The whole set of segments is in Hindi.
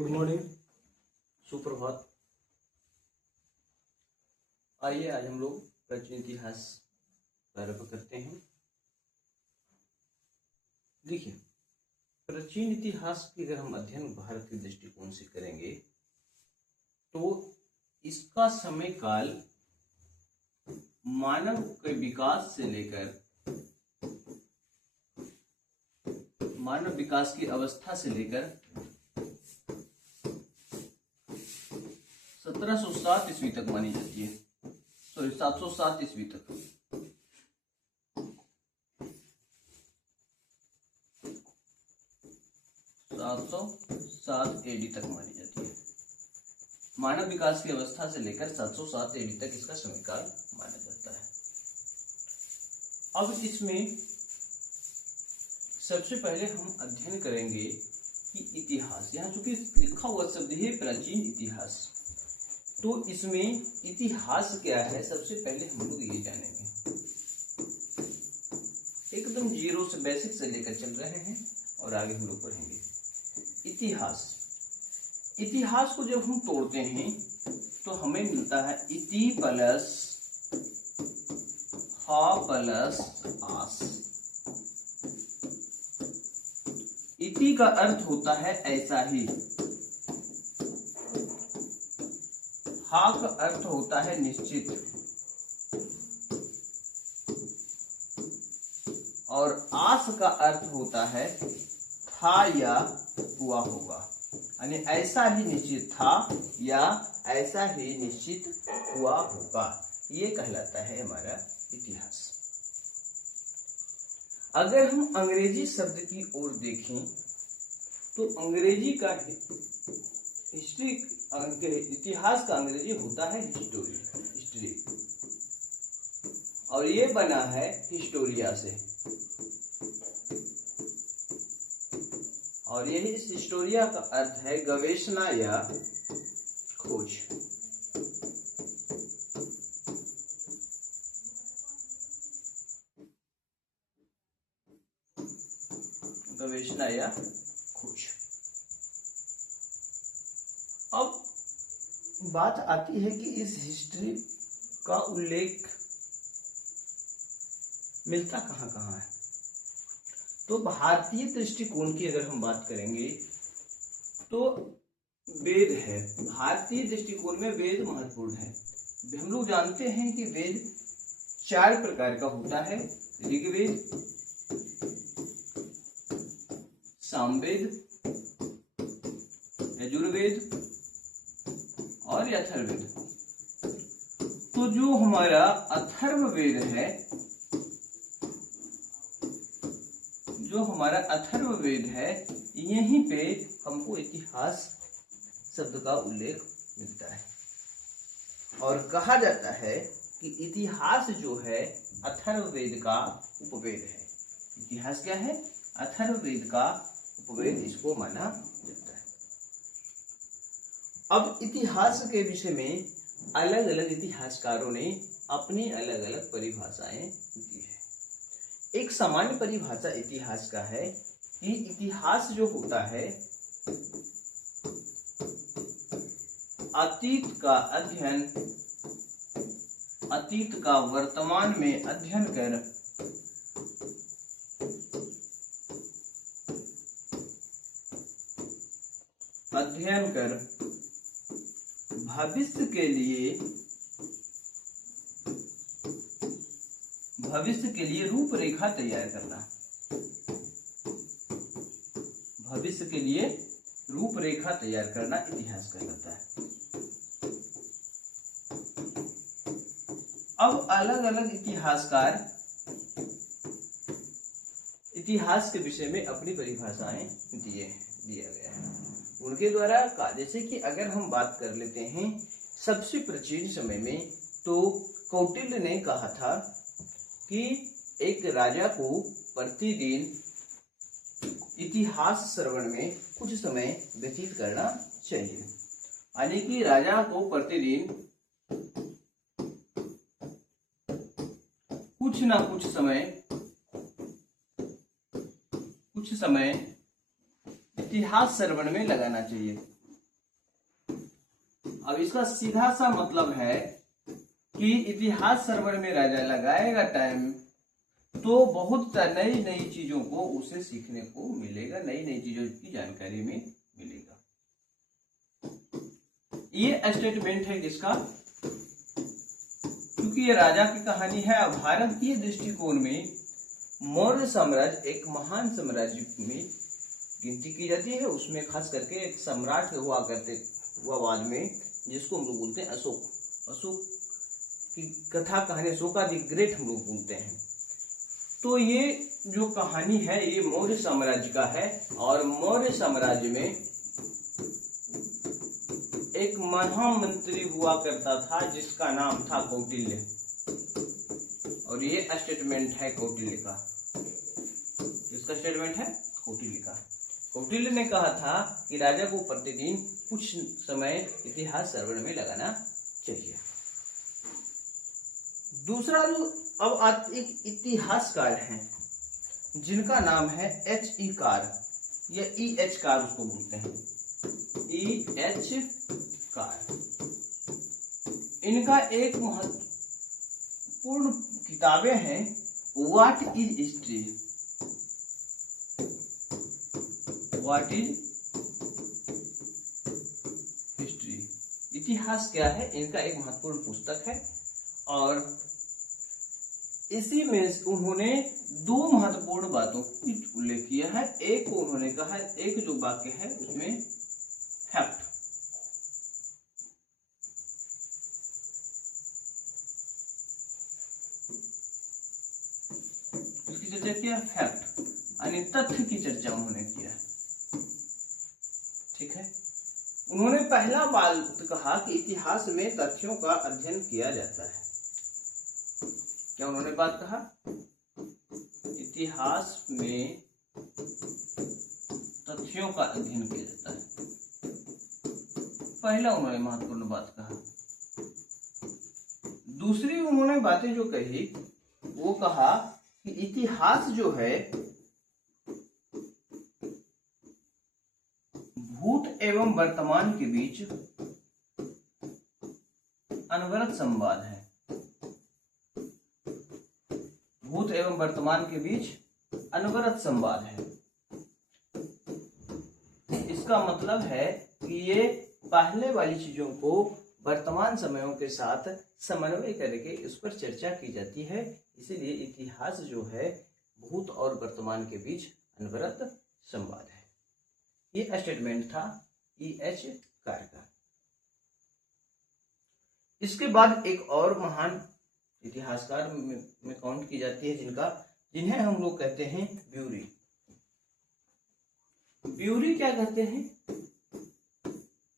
गुड मॉर्निंग, सुप्रभात। आइए आज हम लोग प्राचीन इतिहास प्रारंभ करते हैं। देखिए, प्राचीन इतिहास की अगर हम अध्ययन भारत के दृष्टिकोण से करेंगे तो इसका समय काल मानव के विकास से लेकर मानव विकास की अवस्था से लेकर 1707 ईस्वी तक मानी जाती है। 707 ईस्वी तक। 707 एडी तक मानी जाती है। मानव विकास की अवस्था से लेकर 707 एडी तक इसका समयकाल माना जाता है। अब इसमें सबसे पहले हम अध्ययन करेंगे कि इतिहास, यहाँ चूंकि लिखा हुआ शब्द है प्राचीन इतिहास, तो इसमें इतिहास क्या है सबसे पहले हम लोग ये जानेंगे। एकदम जीरो से बेसिक से लेकर चल रहे हैं और आगे हम लोग पढ़ेंगे। इतिहास, इतिहास को जब हम तोड़ते हैं तो हमें मिलता है इति प्लस हा प्लस आस। इति का अर्थ होता है ऐसा ही, हा का अर्थ होता है निश्चित, और आस का अर्थ होता है था या हुआ होगा, यानी ऐसा ही निश्चित था या ऐसा ही निश्चित हुआ होगा। ये कहलाता है हमारा इतिहास। अगर हम अंग्रेजी शब्द की ओर देखें तो अंग्रेजी का हिस्ट्री, इतिहास का अंग्रेजी होता है हिस्ट्री, और ये बना है हिस्टोरिया से, और यही इस हिस्टोरिया का अर्थ है गवेषणा या खोज। गवेषणा या खोज। अब बात आती है कि इस हिस्ट्री का उल्लेख मिलता कहां कहां है। तो भारतीय दृष्टिकोण की अगर हम बात करेंगे तो वेद है। भारतीय दृष्टिकोण में वेद महत्वपूर्ण है। हम लोग जानते हैं कि वेद 4 प्रकार का होता है: ऋग्वेद, सामवेद, यजुर्वेद और अथर्ववेद। तो जो हमारा अथर्ववेद है, यहीं पे हमको इतिहास शब्द का उल्लेख मिलता है, और कहा जाता है कि इतिहास जो है अथर्ववेद का उपवेद है। इतिहास क्या है? अथर्ववेद का उपवेद इसको माना जाता है। अब इतिहास के विषय में अलग अलग इतिहासकारों ने अपनी अलग अलग परिभाषाएं दी है। एक सामान्य परिभाषा इतिहास का है कि इतिहास जो होता है अतीत का अध्ययन, अतीत का वर्तमान में अध्ययन कर भविष्य के लिए रूपरेखा तैयार करना। भविष्य के लिए रूपरेखा तैयार करना इतिहास कहलाता है। अब अलग अलग इतिहासकार इतिहास के विषय में अपनी परिभाषाएं दिया गया है उनके द्वारा का। जैसे कि अगर हम बात कर लेते हैं सबसे प्राचीन समय में, तो कौटिल्य ने कहा था कि एक राजा को प्रतिदिन इतिहास श्रवण में कुछ समय व्यतीत करना चाहिए, यानी कि राजा को प्रतिदिन कुछ ना कुछ समय इतिहास श्रवण में लगाना चाहिए। अब इसका सीधा सा मतलब है कि इतिहास सर्वर में राजा लगाएगा टाइम तो बहुत नई नई चीजों को उसे सीखने को मिलेगा, नई नई चीजों की जानकारी में मिलेगा। ये स्टेटमेंट है किसका, क्योंकि ये राजा की कहानी है। भारतीय दृष्टिकोण में मौर्य साम्राज्य एक महान साम्राज्य में गिनती की जाती है। उसमें खास करके एक सम्राट हुआ बाद में, जिसको हम लोग बोलते हैं अशोक। अशोक की कथा कहानी, अशोका द ग्रेट हम लोग बोलते हैं। तो ये जो कहानी है ये मौर्य साम्राज्य का है, और मौर्य साम्राज्य में एक महामंत्री हुआ करता था जिसका नाम था कौटिल्य, और ये स्टेटमेंट है कौटिल्य का। इसका स्टेटमेंट है कौटिल्य का। कौटिल्य ने कहा था कि राजा को प्रतिदिन कुछ समय इतिहास सर्वण में लगाना चाहिए। दूसरा जो अब एक इतिहासकार हैं जिनका नाम है H.E. कार या E.H. कार उसको बोलते हैं, E.H. कार। इनका एक महत्वपूर्ण किताबें हैं what is history, what is history, इतिहास क्या है, इनका एक महत्वपूर्ण पुस्तक है। और इसी में उन्होंने दो महत्वपूर्ण बातों को उल्लेख किया है। एक को उन्होंने कहा, एक जो वाक्य है उसमें फैक्ट, उसकी चर्चा किया, फैक्ट यानी तथ्य की चर्चा उन्होंने किया। ठीक है, उन्होंने पहला बात कहा कि इतिहास में तथ्यों का अध्ययन किया जाता है। क्या उन्होंने बात कहा, इतिहास में तथ्यों का अध्ययन किया जाता है। पहला उन्होंने महत्वपूर्ण बात कहा। दूसरी उन्होंने बातें जो कही वो कहा कि इतिहास जो है भूत एवं वर्तमान के बीच अनवरत संवाद है। भूत एवं वर्तमान के बीच अनवरत संवाद है। इसका मतलब है कि ये पहले वाली चीजों को वर्तमान समयों के साथ समन्वय करके इस पर चर्चा की जाती है। इसीलिए इतिहास जो है भूत और वर्तमान के बीच अनवरत संवाद है। ये स्टेटमेंट था E.H. कार का। इसके बाद एक और महान इतिहासकार में काउंट की जाती है जिन्हें हम लोग कहते हैं ब्यूरी। ब्यूरी क्या कहते हैं,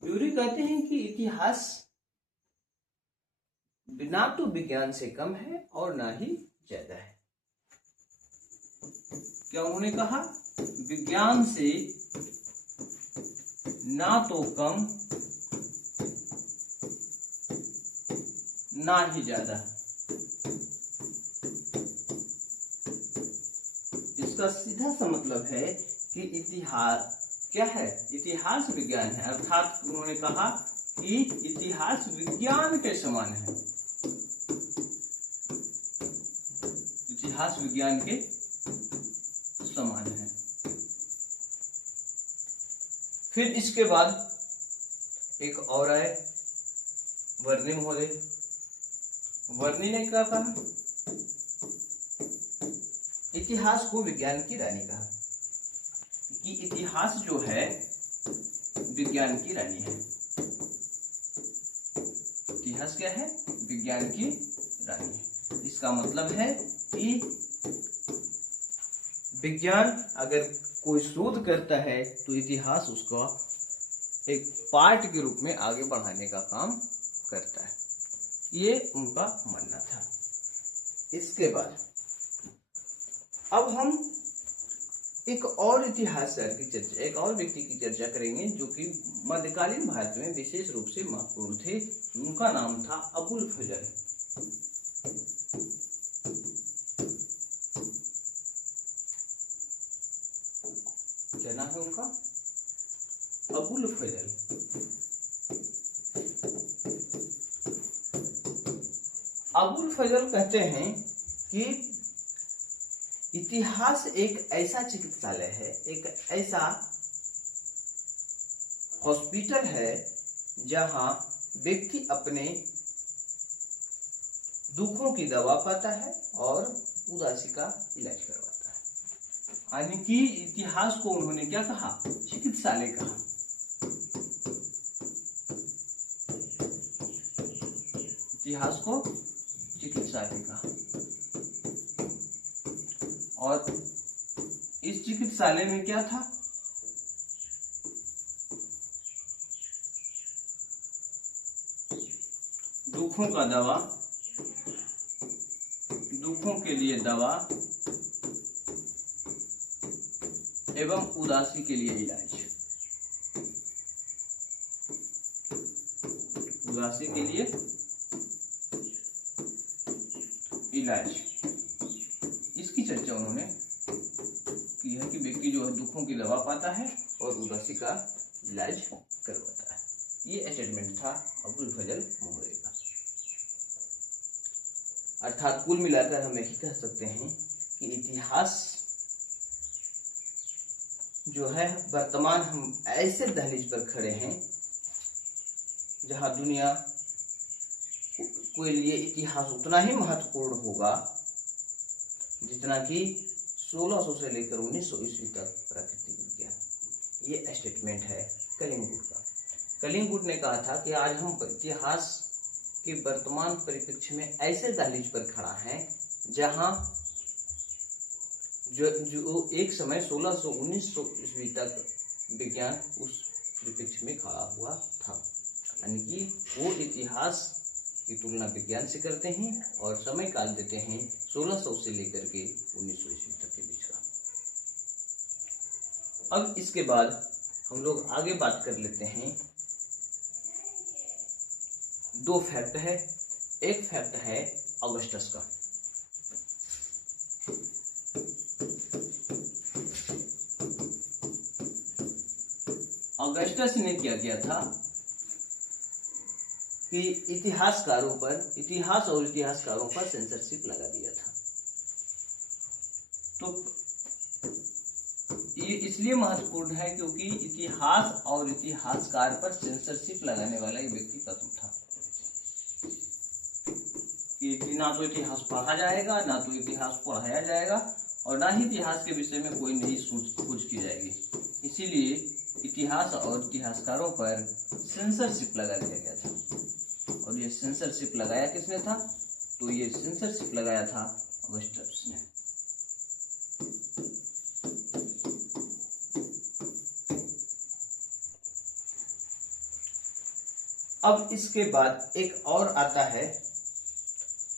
ब्यूरी कहते हैं कि इतिहास ना तो विज्ञान से कम है और ना ही ज्यादा है। क्या उन्होंने कहा, विज्ञान से ना तो कम ना ही ज्यादा। इसका सीधा सा मतलब है कि इतिहास क्या है, इतिहास विज्ञान है। अर्थात उन्होंने कहा कि इतिहास विज्ञान के समान है, इतिहास विज्ञान के समान है। फिर इसके बाद एक और आए वर्णी महोदय। वर्णी ने क्या कहा, इतिहास को विज्ञान की रानी कहा कि इतिहास जो है विज्ञान की रानी है। इतिहास क्या है, विज्ञान की रानी है। इसका मतलब है कि विज्ञान अगर कोई शोध करता है तो इतिहास उसका एक पार्ट के रूप में आगे बढ़ाने का काम करता है। ये उनका मानना था। इसके बाद अब हम एक और इतिहासकार की चर्चा, एक और व्यक्ति की चर्चा करेंगे जो कि मध्यकालीन भारत में विशेष रूप से महत्वपूर्ण थे। उनका नाम था अबुल फजल। क्या नाम है उनका, अबुल फजल। अबुल फजल कहते हैं कि इतिहास एक ऐसा चिकित्सालय है, एक ऐसा हॉस्पिटल है जहां व्यक्ति अपने दुखों की दवा पाता है और उदासी का इलाज करवाता है। यानी कि इतिहास को उन्होंने क्या कहा? चिकित्सालय कहा। इतिहास को चिकित्सालय कहा। और इस चिकित्सालय में क्या था? दुखों का दवा, दुखों के लिए दवा एवं उदासी के लिए इलाज। उदासी के लिए इलाज, इसकी चर्चा उन्होंने की है कि व्यक्ति जो है दुखों की दवा पाता है और उदासी का इलाज करवाता है। ये स्टेटमेंट था अबुल फजल मोहरे का। अर्थात कुल मिलाकर हम यही कह सकते हैं कि इतिहास जो है, वर्तमान हम ऐसे दहलीज पर खड़े हैं जहां दुनिया के लिए इतिहास उतना ही महत्वपूर्ण होगा जितना कि 1600 से लेकर 1900 ईस्वी तक प्राकृतिक विज्ञान। ये स्टेटमेंट है कलिंगुड का। कलिंगुड ने कहा था कि आज हम इतिहास के वर्तमान परिप्रेक्ष्य में ऐसे दहलीज पर खड़ा है जहां जो एक समय 1600-1900 ईस्वी तक विज्ञान उस परिप्रेक्ष्य में खड़ा हुआ था। यानी कि वो इतिहास की तुलना विज्ञान से करते हैं और समय काल देते हैं 1600 से लेकर के 1900 ईस्वी तक के बीच का। अब इसके बाद हम लोग आगे बात कर लेते हैं। दो फैक्ट है। एक फैक्ट है ऑगस्टस का। ऑगस्टस ने क्या किया था कि इतिहासकारों पर, इतिहास और इतिहासकारों पर सेंसरशिप लगा दिया था। तो ये इसलिए महत्वपूर्ण है क्योंकि इतिहास और इतिहासकार पर सेंसरशिप लगाने वाला एक व्यक्ति खत्म था कि ना तो इतिहास पढ़ा जाएगा, ना तो इतिहास पढ़ाया जाएगा और ना ही इतिहास के विषय में कोई नई खोज की जाएगी। इसीलिए इतिहास और इतिहासकारों पर सेंसरशिप लगा दिया गया था। और ये सेंसरशिप लगाया किसने था? तो ये सेंसरशिप लगाया था ऑगस्टस ने। अब इसके बाद एक और आता है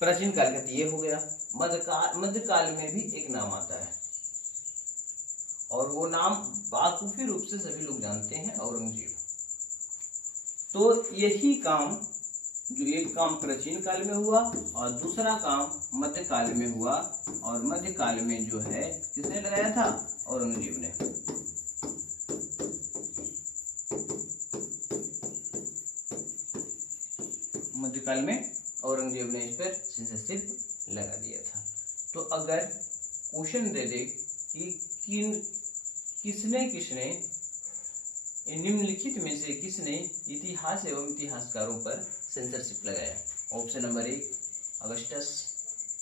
प्राचीन काल का। ये हो गया। मध्यकाल में भी एक नाम आता है और वो नाम बाखूबी रूप से सभी लोग जानते हैं, औरंगजेब। तो यही काम, जो एक काम प्राचीन काल में हुआ और दूसरा काम मध्यकाल में हुआ। और मध्यकाल में जो है किसने लगाया था? औरंगजेब ने। मध्यकाल में औरंगजेब ने इस पर सेंसरशिप लगा दिया था। तो अगर क्वेश्चन दे दे कि किसने निम्नलिखित में से किसने इतिहास एवं इतिहासकारों पर सेंसरशिप लगाया? Option number 1 Augustus,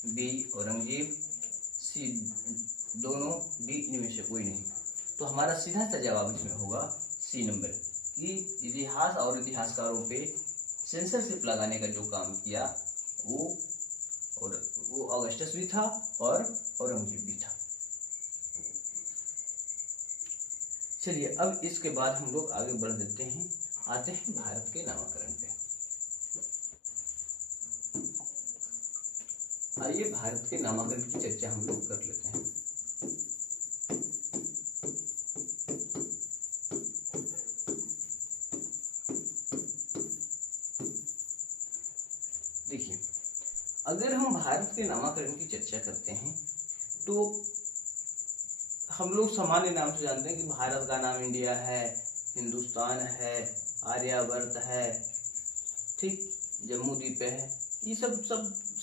B Aurangzeb, C दोनों, डी इनमें से कोई नहीं। तो हमारा सीधा सा जवाब इसमें होगा सी नंबर, कि इतिहास और इतिहासकारों पे सेंसरशिप लगाने का जो काम किया वो अगस्टस भी था और औरंगजेब भी था। चलिए अब इसके बाद हम लोग आगे बढ़ देते हैं, आते हैं भारत के नामकरण पे। आइए भारत के नामकरण की चर्चा हम लोग कर लेते हैं। देखिए, अगर हम भारत के नामकरण की चर्चा करते हैं तो हम लोग सामान्य नाम से जानते हैं कि भारत का नाम इंडिया है, हिंदुस्तान है, आर्यावर्त है, ठीक, जम्मू द्वीप है। ये सब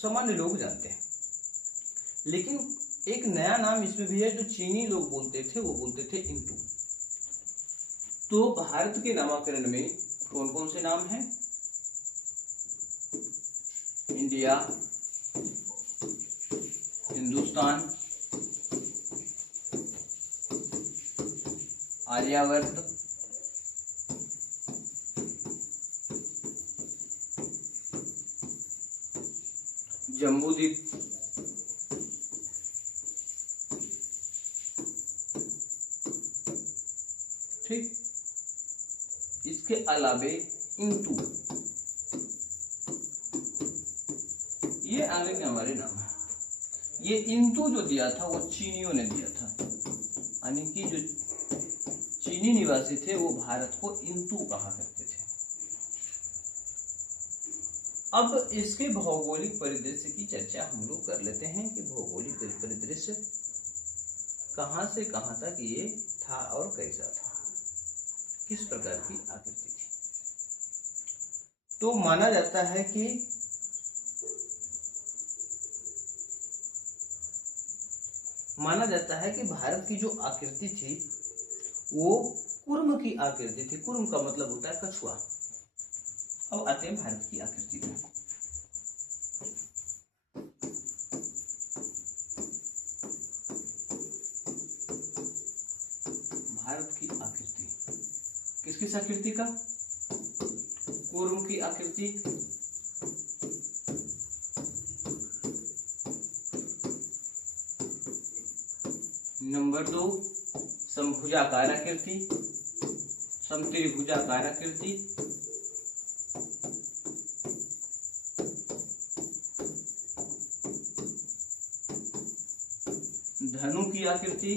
सामान्य लोग जानते हैं। लेकिन एक नया नाम इसमें भी है जो चीनी लोग बोलते थे, वो बोलते थे इंटू। तो भारत के नामकरण में कौन कौन से नाम हैं? इंडिया, हिंदुस्तान, आर्यावर्त, जम्बूद्वीप, ठीक। इसके अलावे इंटू, ये आगे के हमारे नाम है। ये इंटू जो दिया था वो चीनियों ने दिया था, यानी कि जो चीनी निवासी थे वो भारत को इंटू कहा करते थे। अब इसके भौगोलिक परिदृश्य की चर्चा हम लोग कर लेते हैं कि भौगोलिक परिदृश्य कहां से कहां तक ये था और कैसा था, किस प्रकार की आकृति थी। तो माना जाता है कि भारत की जो आकृति थी वो कुर्म की आकृति थी। कुर्म का मतलब होता है कछुआ। अब आते हैं भारत की आकृति में। भारत की आकृति किस आकृति का? कुर्म की आकृति, नंबर 2 समभुजाकार आकृति, समत्रिभुजाकार आकृति, धनु की आकृति,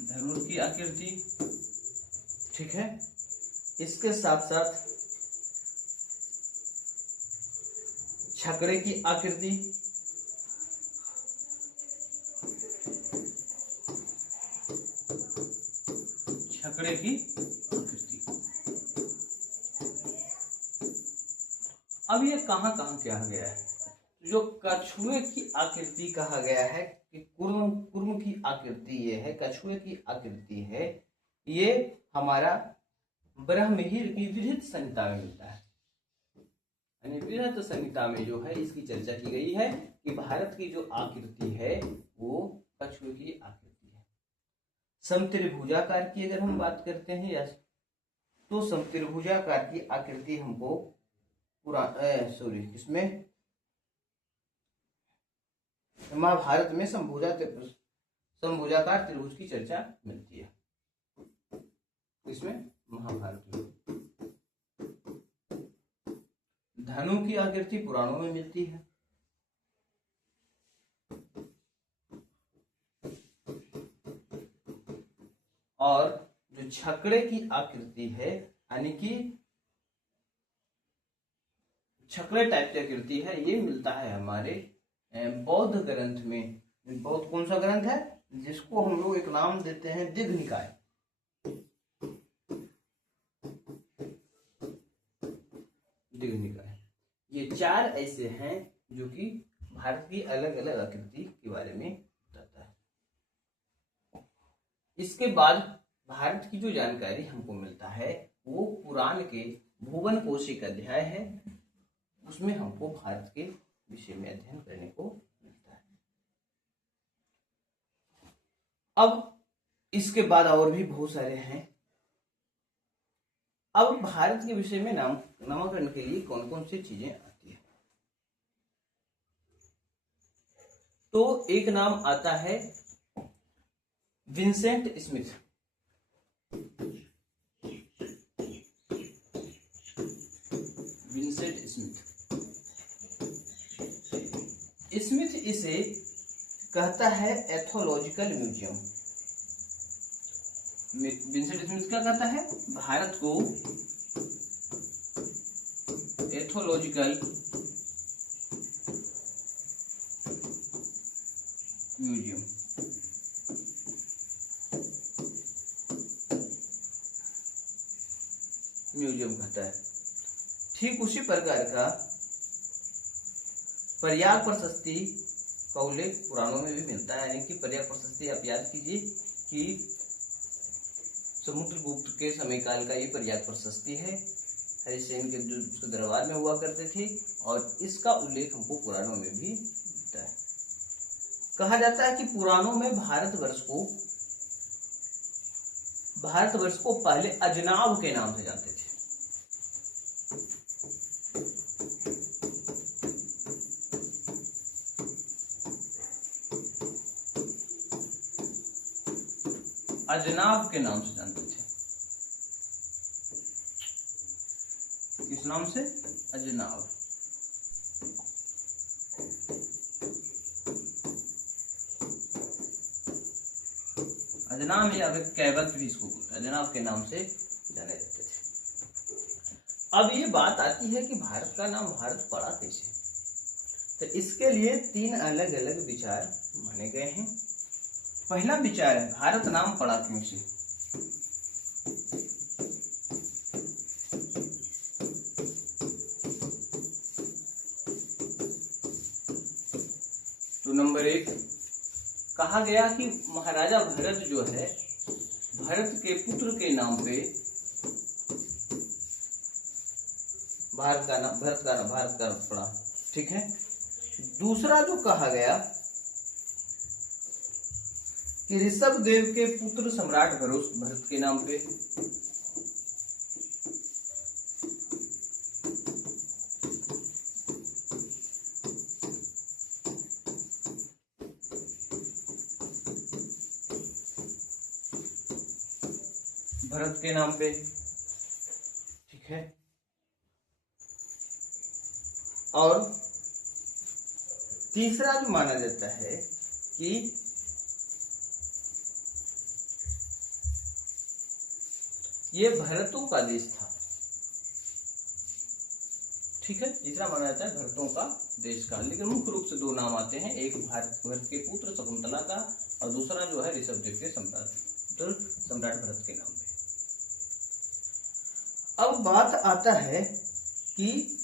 धनुष की आकृति, ठीक है। इसके साथ साथ छकड़े की आकृति, छकड़े की आकृति। अब ये कहां कहां किया गया है? जो कछुए की आकृति कहा गया है कि कुर्म की आकृति ये है, कछुए की आकृति है, ये हमारा ब्रह्महीर की बृहत संहिता में मिलता है। यानी बृहत संहिता में जो है इसकी चर्चा की गई है कि भारत की जो आकृति है वो कछुए की आकृति है। समत्रिभुजाकार की अगर हम बात करते हैं या तो समत्रिभुजाकार की आकृति हमको इसमें महाभारत में समभुजाकार त्रिभुज की चर्चा मिलती है। इसमें महाभारत में धनु की आकृति पुराणों में मिलती है। और जो छकड़े की आकृति है, यानी कि छकड़े टाइप की आकृति है, ये मिलता है हमारे बौद्ध ग्रंथ में। बौद्ध कौन सा ग्रंथ है? जिसको हम लोग एक नाम देते हैं दिग्घ निकाय। दिग्घ निकाय, ये 4 ऐसे हैं जो कि भारत की अलग अलग आकृति के बारे में बताता है। इसके बाद भारत की जो जानकारी हमको मिलता है वो पुराण के भुवन कोशिक अध्याय है, उसमें हमको भारत के विषय में अध्ययन करने को मिलता है। अब इसके बाद और भी बहुत सारे हैं। अब भारत के विषय में नामकरण के लिए कौन कौन सी चीजें आती है? तो एक नाम आता है विंसेंट स्मिथ। विंसेंट स्मिथ इसे कहता है एथोलॉजिकल म्यूजियम। विंसेंट स्मिथ क्या कहता है? भारत को एथोलॉजिकल म्यूजियम। म्यूजियम कहता है। ठीक उसी प्रकार का प्रयाग प्रशस्ति का उल्लेख पुराणों में भी मिलता है। यानी कि प्रयाग प्रशस्ति आप याद कीजिए कि समुद्रगुप्त के समय काल का ये प्रयाग प्रशस्ति है, हरिसेन के जो उसके दरबार में हुआ करते थे, और इसका उल्लेख हमको पुराणों में भी मिलता है। कहा जाता है कि पुराणों में भारतवर्ष को पहले अजनाब के नाम से जानते थे। अजनाब के नाम से जानते थे। किस नाम से? अजनाब। अजनाब या कैवत भी इसको बोलते हैं, अजनाब के नाम से जाने जाते थे। अब ये बात आती है कि भारत का नाम भारत पड़ा कैसे? तो इसके लिए 3 अलग अलग विचार माने गए हैं। पहला विचार है भारत नाम पड़ा क्यों से। तो नंबर 1 कहा गया कि महाराजा भरत जो है, भरत के पुत्र के नाम पे भारत का पड़ा। ठीक है। दूसरा जो कहा गया कि ऋषभ देव के पुत्र सम्राट भरत के नाम पे। भरत के नाम पे। ठीक है। और तीसरा जो माना जाता है कि ये भरतों का देश था। ठीक है। तीसरा माना जाता है भरतों का देश का, लेकिन मुख्य रूप से 2 नाम आते हैं, एक भरत के पुत्र शकुंतला का, और दूसरा जो है ऋषभ देव के सम्राट भरत के नाम पे। अब बात आता है कि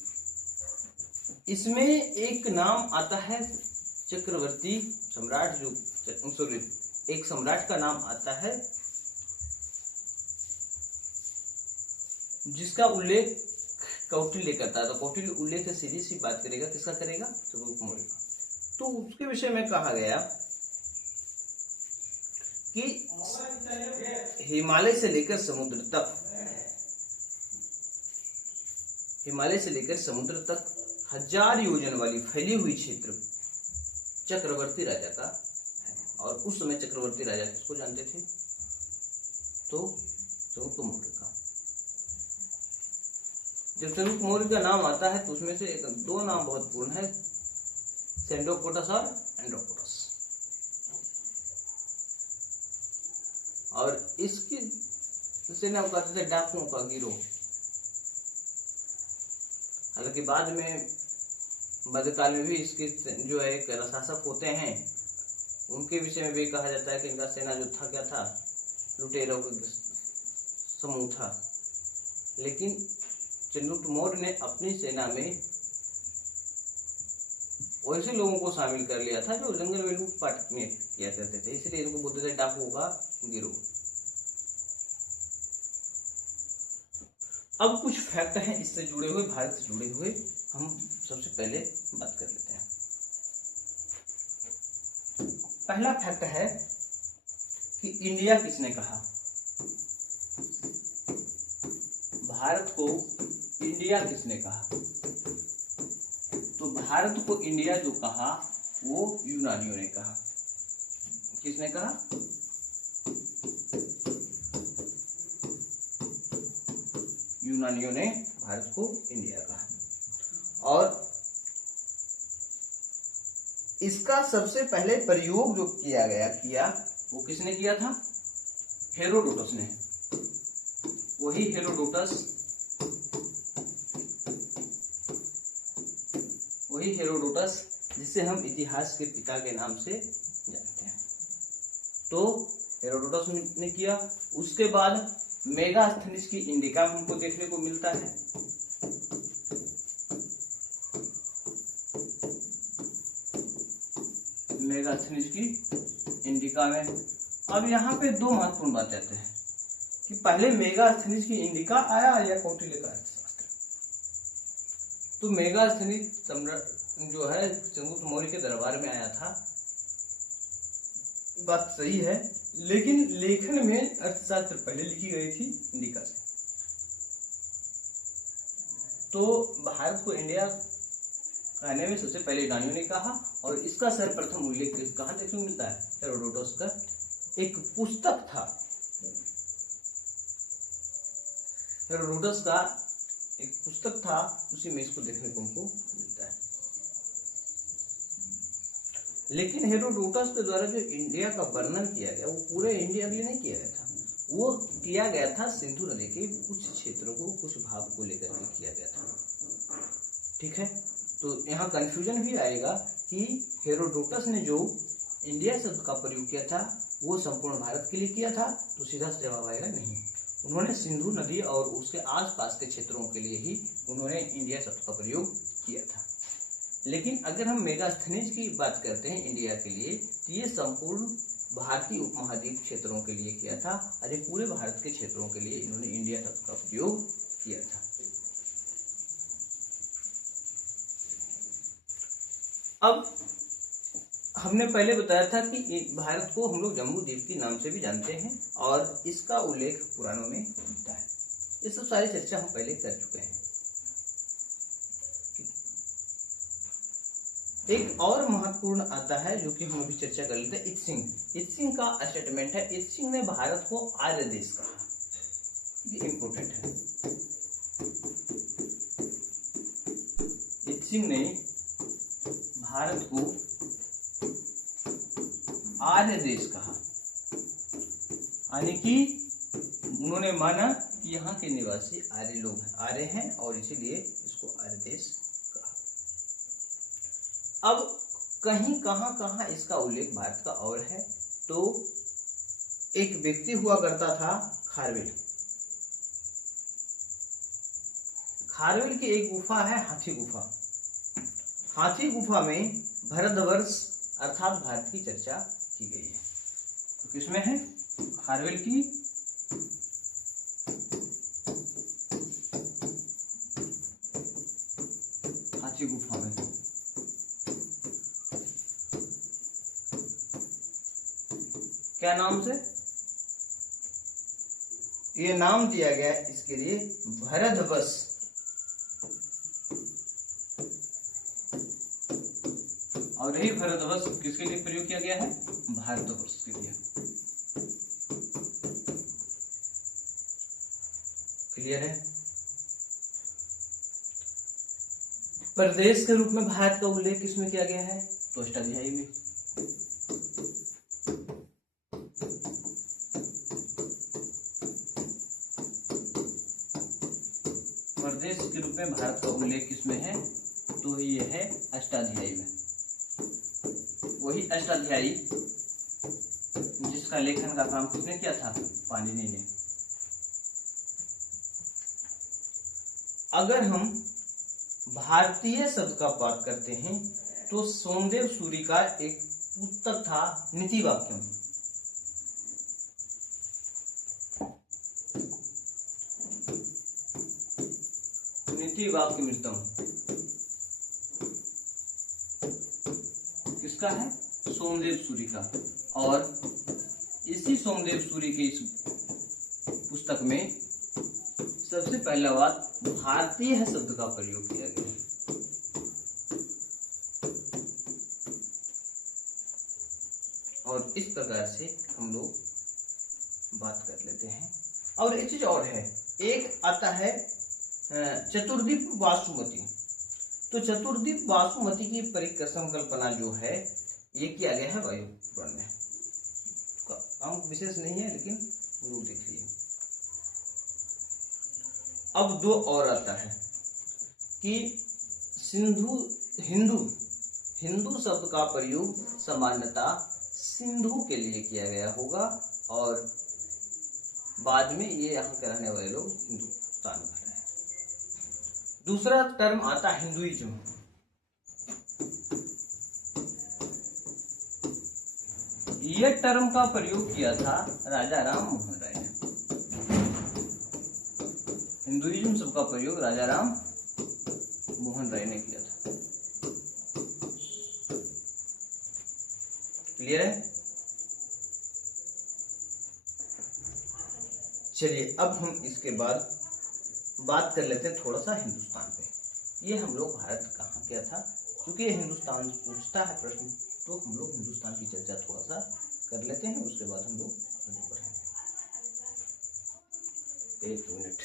इसमें एक नाम आता है चक्रवर्ती सम्राट, जो एक सम्राट का नाम आता है जिसका उल्लेख कौटिल्य करता है। तो कौटिल्य उल्लेख सीधी सी बात करेगा, किसका करेगा? चंद्रगुप्त मौर्य का। तो उसके विषय में कहा गया कि हिमालय से लेकर समुद्र तक 1000 योजन वाली फैली हुई क्षेत्र चक्रवर्ती राजा का है। और उस समय चक्रवर्ती राजा किसको जानते थे? तो चंद्रगुप्त मौर्य का। जब चंद्रगुप्त मौर्य का नाम आता है तो उसमें से 2 नाम बहुत पूर्ण है, सेंडोपोटस और एंड्रोपोटस। और इसकी सेना कहते थे डाकुओं का गिरोह। हालांकि बाद में मध्यकाल में भी इसके जो है एक शासक होते हैं, उनके विषय में भी कहा जाता है कि इनका सेना जो था क्या था? लुटेरों का समूह था। लेकिन चंद्रगुप्त मौर्य ने अपनी सेना में वैसे लोगों को शामिल कर लिया था जो जंगल में लूटपाट किया करते थे, इसलिए इनको बोलते थे डाकुओं का गिरोह। अब कुछ फैक्ट हैं इससे जुड़े हुए, भारत से जुड़े हुए, हम सबसे पहले बात कर लेते हैं। पहला फैक्ट है कि इंडिया किसने कहा? भारत को इंडिया किसने कहा? तो भारत को इंडिया जो कहा वो यूनानियों ने कहा। किसने कहा? यूनानियों ने भारत को इंडिया कहा। और इसका सबसे पहले प्रयोग जो किया वो किसने किया था? हेरोडोटस ने। वही हेरोडोटस जिसे हम इतिहास के पिता के नाम से जानते हैं। तो हेरोडोटस ने किया। उसके बाद मेगास्थनीज की इंडिका हमको देखने को मिलता है। मेगास्थनीज की इंडिका में अब यहाँ पे दो महत्वपूर्ण बातें आते हैं कि पहले मेगास्थनीज की इंडिका आया या कौटिल्य का अर्थशास्त्र। तो मेगास्थनीज सम्राट जो है चंद्रगुप्त मौर्य के दरबार में आया था, बात सही है, लेकिन लेखन में अर्थशास्त्र पहले लिखी गई थी इंडिका से। तो भारत को इंडिया कहने में सबसे पहले यूनानियों ने कहा, और इसका सर्वप्रथम उल्लेख कहाँ देखने को मिलता है? हेरोडोटस का एक पुस्तक था, हेरोडोटस का एक पुस्तक था, उसी में इसको देखने को हमको मिलता है। लेकिन हेरोडोटस के द्वारा जो इंडिया का वर्णन किया गया वो पूरे इंडिया के लिए नहीं किया गया था, वो किया गया था सिंधु नदी के कुछ क्षेत्रों को, कुछ भाग को लेकर के किया गया था। ठीक है, तो यहाँ कंफ्यूजन भी आएगा कि हेरोडोटस ने जो इंडिया शब्द का प्रयोग किया था वो संपूर्ण भारत के लिए किया था, तो सीधा जवाब आएगा नहीं। उन्होंने सिंधु नदी और उसके आसपास के क्षेत्रों के लिए ही उन्होंने इंडिया शब्द का प्रयोग किया था। लेकिन अगर हम मेगास्थनीज की बात करते हैं इंडिया के लिए, तो ये संपूर्ण भारतीय उपमहाद्वीप क्षेत्रों के लिए किया था, और ये पूरे भारत के क्षेत्रों के लिए इन्होंने इंडिया शब्द का प्रयोग किया था। अब हमने पहले बताया था कि भारत को हम लोग जम्बू द्वीप के नाम से भी जानते हैं, और इसका उल्लेख पुराणों में मिलता है। ये सब सारी चर्चा हम पहले कर चुके हैं। एक और महत्वपूर्ण आता है जो कि हम अभी चर्चा कर लेते हैं, इत्सिंग। इत्सिंग का स्टेटमेंट है, इत्सिंग ने भारत को आर्य देश कहा, ये इंपोर्टेंट है। इत्सिंग ने भारत को आर्य देश कहा, यानी कि उन्होंने माना कि यहाँ के निवासी आर्य लोग हैं, आर्य हैं, और इसीलिए इसको आर्य देश कहा। अब कहीं कहाँ इसका उल्लेख भारत का और है, तो एक व्यक्ति हुआ करता था खारवेल। खारवेल की एक गुफा है हाथी गुफा। हाथी गुफा में भारतवर्ष अर्थात भारत की चर्चा की गई है। तो किसमें है? खारवेल की हाथी गुफा में। क्या नाम से? ये नाम दिया गया इसके लिए भरतवर्ष। और यही भारतवर्ष किसके लिए प्रयोग किया गया है? भारतवर्ष के लिए। क्लियर है? प्रदेश के रूप में भारत का उल्लेख किसमें किया गया है? तो अष्टाध्यायी में। प्रदेश के रूप में भारत का उल्लेख किसमें है? तो ये है अष्टाध्यायी में। वही अष्टाध्यायी जिसका लेखन का काम किसने किया था? पाणिनि ने। अगर हम भारतीय शब्द का बात करते हैं तो सोमदेव सूरी का एक पुस्तक था नीति वाक्यम। नीति वाक्यमृतम किसका है? सोमदेव सूरी का। और इसी सोमदेव सूरी की इस पुस्तक में सबसे पहला बात भारतीय शब्द का प्रयोग किया गया। और इस प्रकार से हम लोग बात कर लेते हैं। और एक चीज और है, एक आता है चतुर्दीप वासुमती। तो चतुर्दीप वासुमती की परिकल्पना जो है ये किया गया है वायु पुराण में। अंक विशेष नहीं है, लेकिन लोग देख लिए। अब दो और आता है कि हिंदू शब्द का प्रयोग सामान्यतः सिंधु के लिए किया गया होगा, और बाद में ये यहाँ के रहने वाले लोग हिंदुस्तान में रहे। दूसरा टर्म आता है हिंदुइज्म। ये टर्म का प्रयोग किया था राजा राम मोहन राय ने। हिंदुइज्म शब्द का प्रयोग राजा राम मोहन राय ने किया था। क्लियर है? चलिए अब हम इसके बाद बात कर लेते हैं थोड़ा सा हिंदुस्तान पे। ये हम लोग भारत कहाँ किया था, क्योंकि ये हिंदुस्तान पूछता है प्रश्न, तो हम लोग हिंदुस्तान की चर्चा थोड़ा सा कर लेते हैं, उसके बाद हम लोग आगे बढ़ेंगे। एक मिनट।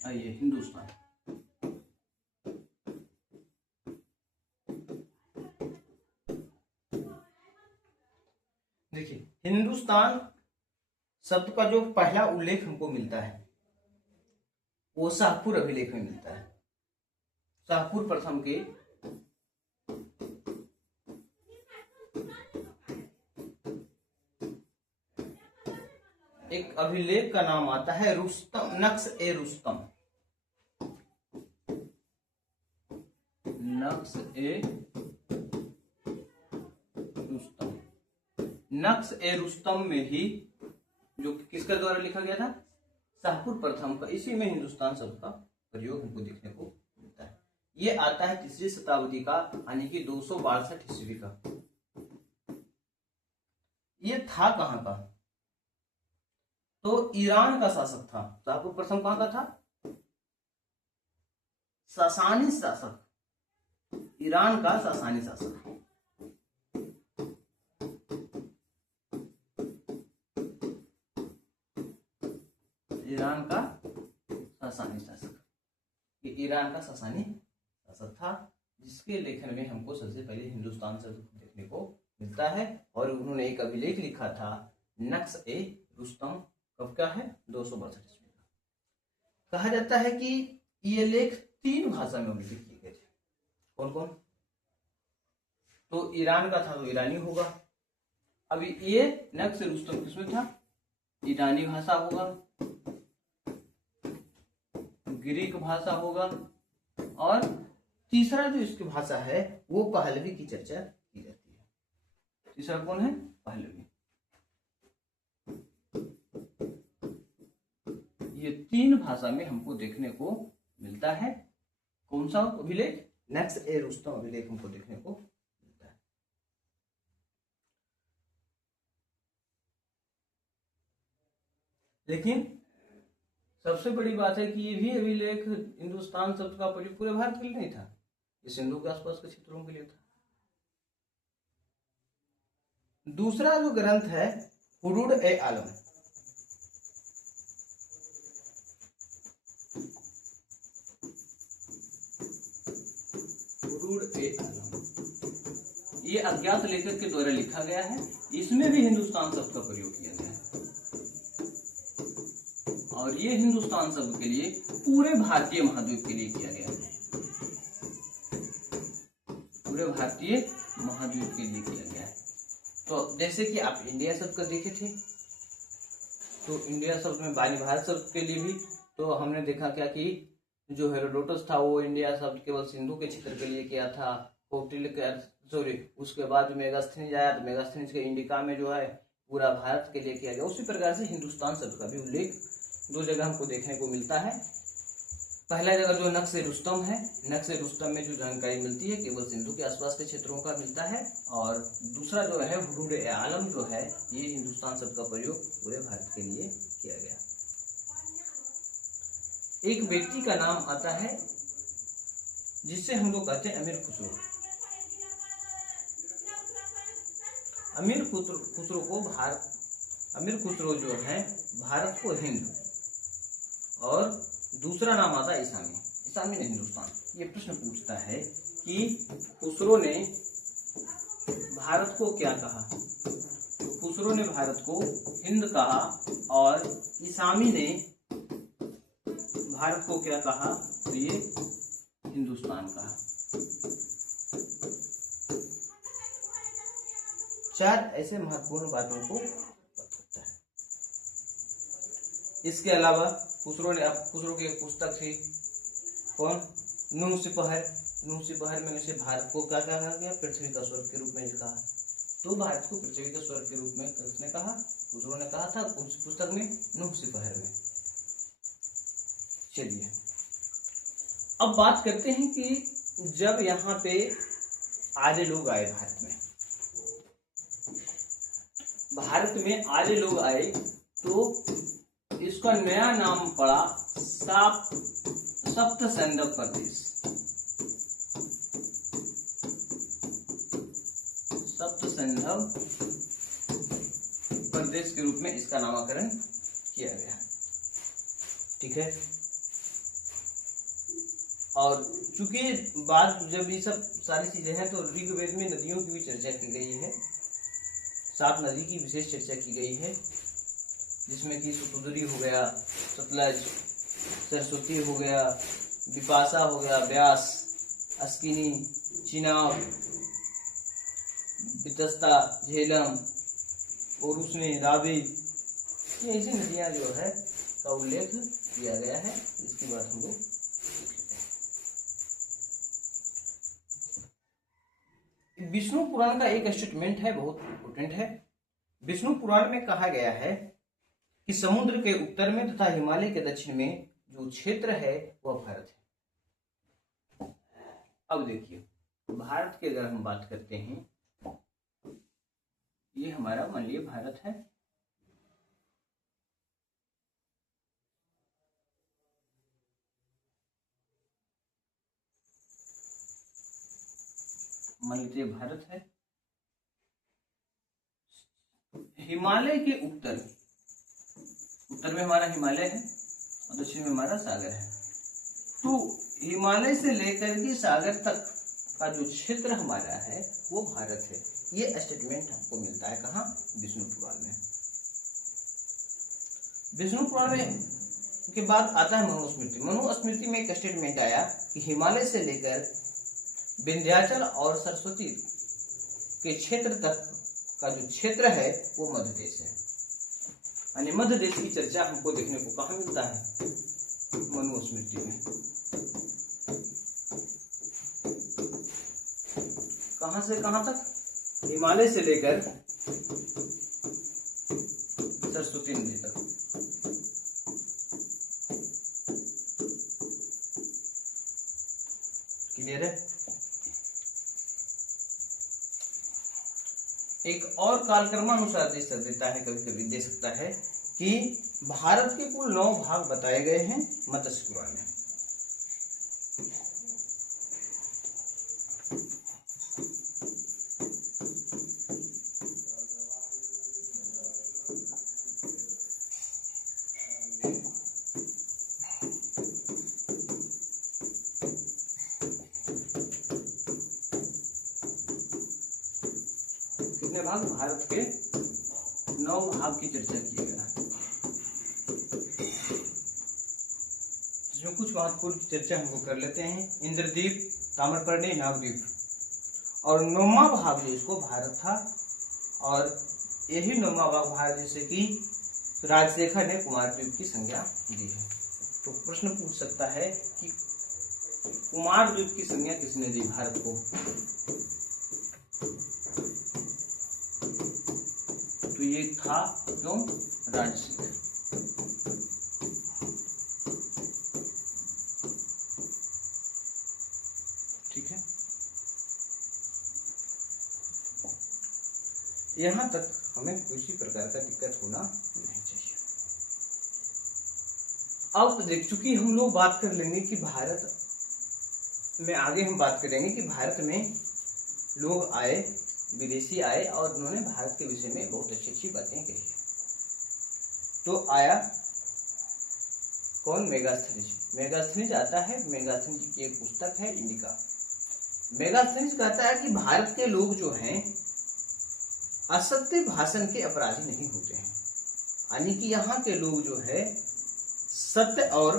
आइए हिंदुस्तान। देखिए हिंदुस्तान शब्द का जो पहला उल्लेख हमको मिलता है वो शाहपुर अभिलेख में मिलता है। शाहपुर प्रथम के एक अभिलेख का नाम आता है रुस्तम, नक्श ए रुस्तम। नक्श ए रुस्तम। नक्श ए रुस्तम में ही जो किसके द्वारा लिखा गया था, शाहपुर प्रथम का, इसी में हिंदुस्तान शब्द का प्रयोग हमको देखने को मिलता है। ये आता है 3री शताब्दी का, यानी कि 262 ईस्वी का। ये था कहां का, तो ईरान का शासक था। शाहपुर प्रथम कहां का था, सासानी शासक, ईरान का सासानी शासक। ईरान का सासानी शासक, ये ईरान का सासानी शासक था, जिसके लेखन में हमको सबसे पहले हिंदुस्तान शब्द देखने को मिलता है। और उन्होंने एक अभिलेख लिखा था नक्श ए रुस्तम, कब का है, 262 ईस्वी का। कहा जाता है कि ये लेख 3 भाषा में अभिलेख किए गए थे। कौन कौन, तो ईरान का था तो ईरानी होगा। अभी ये नक्श ए रुस्तम किसमें था, ईरानी भाषा होगा, ग्रीक भाषा होगा, और तीसरा जो इसकी भाषा है वो पहलवी की चर्चा की जाती है। तीसरा कौन है, पहलवी। ये 3 भाषा में हमको देखने को मिलता है। कौन सा अभिलेख, नक्श ए रुस्तम अभिलेख हमको देखने को मिलता है। लेकिन सबसे बड़ी बात है कि ये भी अभिलेख हिंदुस्तान शब्द का प्रयोग पूरे भारत के लिए नहीं था, ये सिंधु के आसपास के क्षेत्रों के लिए था। दूसरा जो ग्रंथ है हुरूड ए आलम, हुरूड ए आलम, ये अज्ञात लेखक के द्वारा लिखा गया है। इसमें भी हिंदुस्तान शब्द का प्रयोग किया गया है, और ये हिंदुस्तान शब्द के लिए पूरे भारतीय महाद्वीप के लिए किया गया है। पूरे भारतीय महाद्वीप के लिए किया गया है। तो जैसे कि आप इंडिया शब्द का देखे थे, तो इंडिया शब्द में भारत शब्द के लिए भी तो हमने देखा क्या कि जो हेरोडोटस था वो इंडिया शब्द केवल सिंधु के क्षेत्र के लिए किया था। उसके बाद मेगास्थनीज आया, तो मेगास्थनीज के इंडिका में जो है पूरा भारत के लिए किया गया। उसी प्रकार से हिंदुस्तान शब्द का भी उल्लेख 2 जगह हमको देखने को मिलता है। पहला जगह जो नक्श ए रुस्तम है, नक्श ए रुस्तम में जो जानकारी मिलती है केवल सिंधु के आसपास के क्षेत्रों का मिलता है। और दूसरा जो है हुरूड ए आलम जो है, ये हिंदुस्तान शब्द का प्रयोग पूरे भारत के लिए किया गया। एक व्यक्ति का नाम आता है जिससे हम लोग कहते हैं अमीर खुसरो। अमीर खुसरो को अमीर खुसरो जो है भारत को हिंद, और दूसरा नाम आता है इसामी। इसामी ने हिंदुस्तान। ये प्रश्न पूछता है कि खुसरो ने भारत को क्या कहा, तो दूसरों ने भारत को हिंद कहा और इसामी ने भारत को क्या कहा, तो ये हिंदुस्तान कहा। 4 ऐसे महत्वपूर्ण बातों को बताता है। इसके अलावा खुसरो की एक पुस्तक थी, कौन, नूह सिपहर में उसे भारत को क्या कहा गया, पृथ्वी का स्वर्ग के रूप में कहा। तो भारत को पृथ्वी के स्वर्ग के रूप में किसने कहा, खुसरो ने कहा था उस पुस्तक में, नूह सिपहर में। चलिए अब बात करते हैं कि जब यहाँ पे आर्य लोग आए भारत में आर्य लोग आए तो इसका नया नाम पड़ा सप्त सैंधव प्रदेश। सप्त सैंधव प्रदेश के रूप में इसका नामकरण किया गया। ठीक है। और चूंकि बात जब ये सब सारी चीजें हैं तो ऋग्वेद में नदियों की भी चर्चा की गई है। 7 नदी की विशेष चर्चा की गई है, जिसमें कि सतुदरी हो गया, सतलज, सरस्वती हो गया, विपाशा हो गया, व्यास, अस्किनी, चिनाब, वितस्ता, झेलम और उसने रावी, ये ऐसी नदियां जो है का उल्लेख किया गया है। इसकी बात हम लोग विष्णु पुराण का एक स्टेटमेंट है, बहुत इंपोर्टेंट है। विष्णु पुराण में कहा गया है कि समुद्र के उत्तर में तथा हिमालय के दक्षिण में जो क्षेत्र है वह भारत है। अब देखिए भारत की अगर हम बात करते हैं, ये हमारा मान लीजिए भारत है। मान लीजिए भारत है। हिमालय के उत्तर में हमारा हिमालय है और दक्षिण में हमारा सागर है। तो हिमालय से लेकर के सागर तक का जो क्षेत्र हमारा है वो भारत है। ये स्टेटमेंट हमको मिलता है कहाँ, विष्णु पुराण में। विष्णु पुराण में के बाद आता है मनुस्मृति। मनुस्मृति में एक स्टेटमेंट आया कि हिमालय से लेकर विंध्याचल और सरस्वती के क्षेत्र तक का जो क्षेत्र है वो मध्य देश है। यानी मध्य देश की चर्चा हमको देखने को कहाँ मिलता है, मनुस्मृति में। कहां से कहां तक, हिमालय से लेकर सरस्वती नदी तक। क्लियर है। एक और कालक्रमानुसार देता है, कभी कभी दे सकता है कि भारत के कुल 9 भाग बताए गए हैं मत्स्य पुराण में। कितने भाग, भारत के 9 भाग की चर्चा की गया, जिसमें कुछ महत्वपूर्ण की चर्चा हमको कर लेते हैं। इंद्रद्वीप, ताम्रपर्णी, नागद्वीप। और 9वां भाग जो इसको भारत था, और यही 9वां भाग भारत, जैसे कि राजशेखर ने कुमारद्वीप की संज्ञा दी है। तो प्रश्न पूछ सकता है कि कुमारद्वीप की संज्ञा किसने दी भारत को, तो ये था क्यों, राजशेखर। ठीक है। यहां तक हमें किसी प्रकार का दिक्कत होना नहीं चाहिए। अब देख चुकी हम लोग बात कर लेंगे कि भारत में, आगे हम बात करेंगे कि भारत में लोग आए, विदेशी आए और उन्होंने भारत के विषय में बहुत अच्छी अच्छी बातें कही। तो आया कौन, मेगास्थनीज। मेगास्थनीज आता है, मेगास्थनीज की एक पुस्तक है इंडिका। मेगास्थनीज कहता है कि भारत के लोग जो हैं असत्य भाषण के अपराधी नहीं होते हैं। यानी कि यहाँ के लोग जो है सत्य और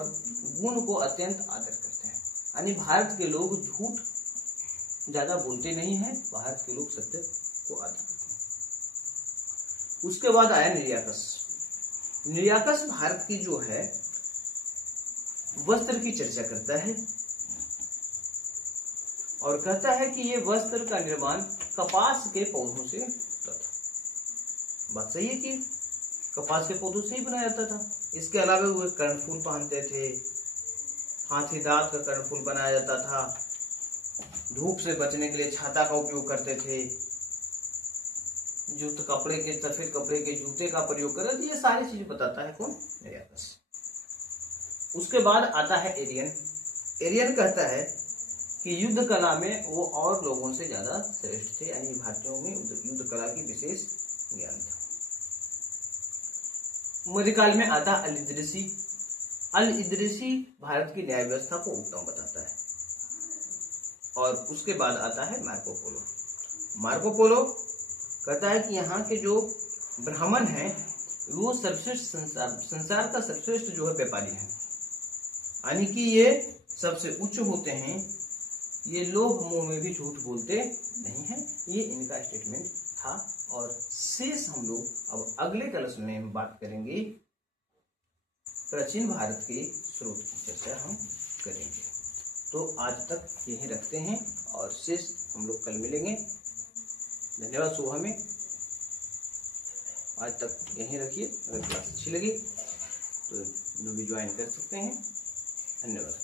गुण को अत्यंत आदर करते हैं। यानी भारत के लोग झूठ ज्यादा बोलते नहीं हैं, भारत के लोग सत्य को आदर करते हैं। उसके बाद आया निर्याकस। निर्याकस भारत की जो है वस्त्र की चर्चा करता है और कहता है कि ये वस्त्र का निर्माण कपास के पौधों से होता था। बात सही है कि कपास के पौधों से ही बनाया जाता था। इसके अलावा वो कर्णफूल पहनते थे, हाथी दांत का कर्णफूल बनाया जाता था, धूप से बचने के लिए छाता का उपयोग करते थे, जूते कपड़े के सफेद कपड़े के जूते का प्रयोग करते थे। ये सारी चीजें बताता है कौन? निर्याकस। उसके बाद आता है एरियन। एरियन कहता है कि युद्ध कला में वो और लोगों से ज्यादा श्रेष्ठ थे, यानी भारतीयों में युद्ध कला की विशेष ज्ञान था। मध्यकाल में आता अल इदरीसी। अल इदरीसी भारत की न्याय व्यवस्था को उत्तम बताता है। और उसके बाद आता है मार्को पोलो। मार्को पोलो कहता है कि यहाँ के जो ब्राह्मण हैं वो सर्वश्रेष्ठ संसार का सर्वश्रेष्ठ जो है व्यापारी है, यानी कि ये सबसे उच्च होते हैं, ये लोग मुंह में भी झूठ बोलते नहीं हैं। ये इनका स्टेटमेंट था। और शेष हम लोग अब अगले क्लास में बात करेंगे, प्राचीन भारत के स्रोत की चर्चा हम करेंगे। तो आज तक यही रखते हैं और शेष हम लोग कल मिलेंगे। धन्यवाद। सुबह में आज तक यहीं रखिए। अगर क्लास अच्छी लगी तो भी ज्वाइन कर सकते हैं। धन्यवाद।